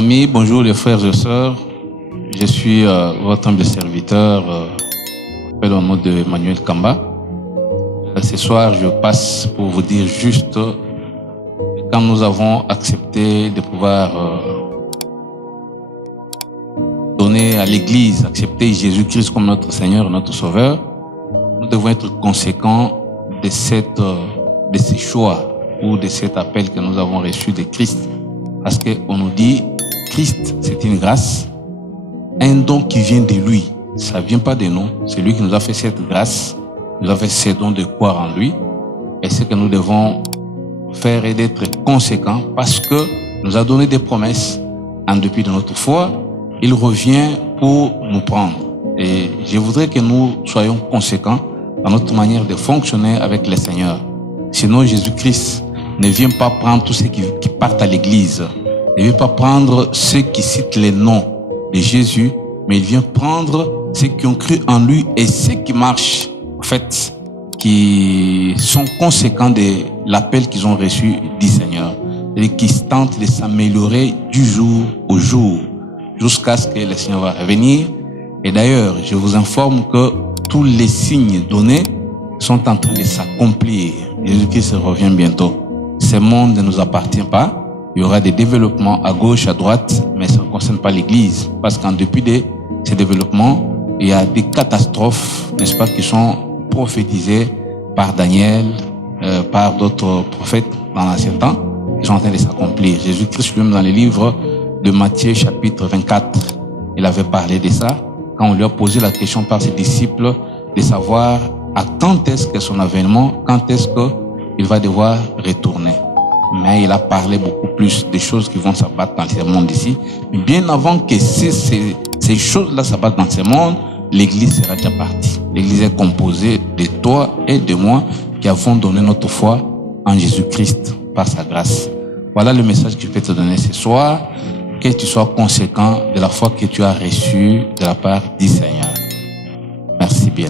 amis, bonjour les frères et sœurs. Je suis votre humble serviteur, au nom de Emmanuel Kamba. Ce soir, je passe pour vous dire juste, quand nous avons accepté de pouvoir donner à l'Église, accepter Jésus-Christ comme notre Seigneur et notre Sauveur, nous devons être conséquents de ces choix ou de cet appel que nous avons reçu de Christ. Parce qu'on nous dit, Christ, c'est une grâce, un don qui vient de lui. Ça ne vient pas de nous. C'est lui qui nous a fait cette grâce, nous a fait ce don de croire en lui. Et ce que nous devons faire est d'être conséquents parce que nous a donné des promesses. En dépit de notre foi, il revient pour nous prendre. Et je voudrais que nous soyons conséquents dans notre manière de fonctionner avec le Seigneur. Sinon, Jésus-Christ ne vient pas prendre tous ceux qui partent à l'église. Il ne vient pas prendre ceux qui citent les noms de Jésus, mais il vient prendre ceux qui ont cru en lui et ceux qui marchent, en fait, qui sont conséquents de l'appel qu'ils ont reçu du Seigneur et qui tentent de s'améliorer du jour au jour jusqu'à ce que le Seigneur va revenir. Et d'ailleurs, je vous informe que tous les signes donnés sont en train de s'accomplir. Jésus-Christ revient bientôt. Ce monde ne nous appartient pas. Il y aura des développements à gauche, à droite, mais ça ne concerne pas l'Église. Parce qu'en dépit de ces développements, il y a des catastrophes, n'est-ce pas, qui sont prophétisées par Daniel, par d'autres prophètes dans l'ancien temps, qui sont en train de s'accomplir. Jésus-Christ lui-même dans les livres de Matthieu chapitre 24, il avait parlé de ça, quand on lui a posé la question par ses disciples de savoir à quand est-ce que son avènement, quand est-ce qu'il va devoir retourner. Mais il a parlé beaucoup plus des choses qui vont s'abattre dans ce monde ici. Mais bien avant que ces choses-là s'abattent dans ce monde, l'Église sera déjà partie. L'Église est composée de toi et de moi qui avons donné notre foi en Jésus-Christ par sa grâce. Voilà le message que je peux te donner ce soir. Que tu sois conséquent de la foi que tu as reçue de la part du Seigneur. Merci bien.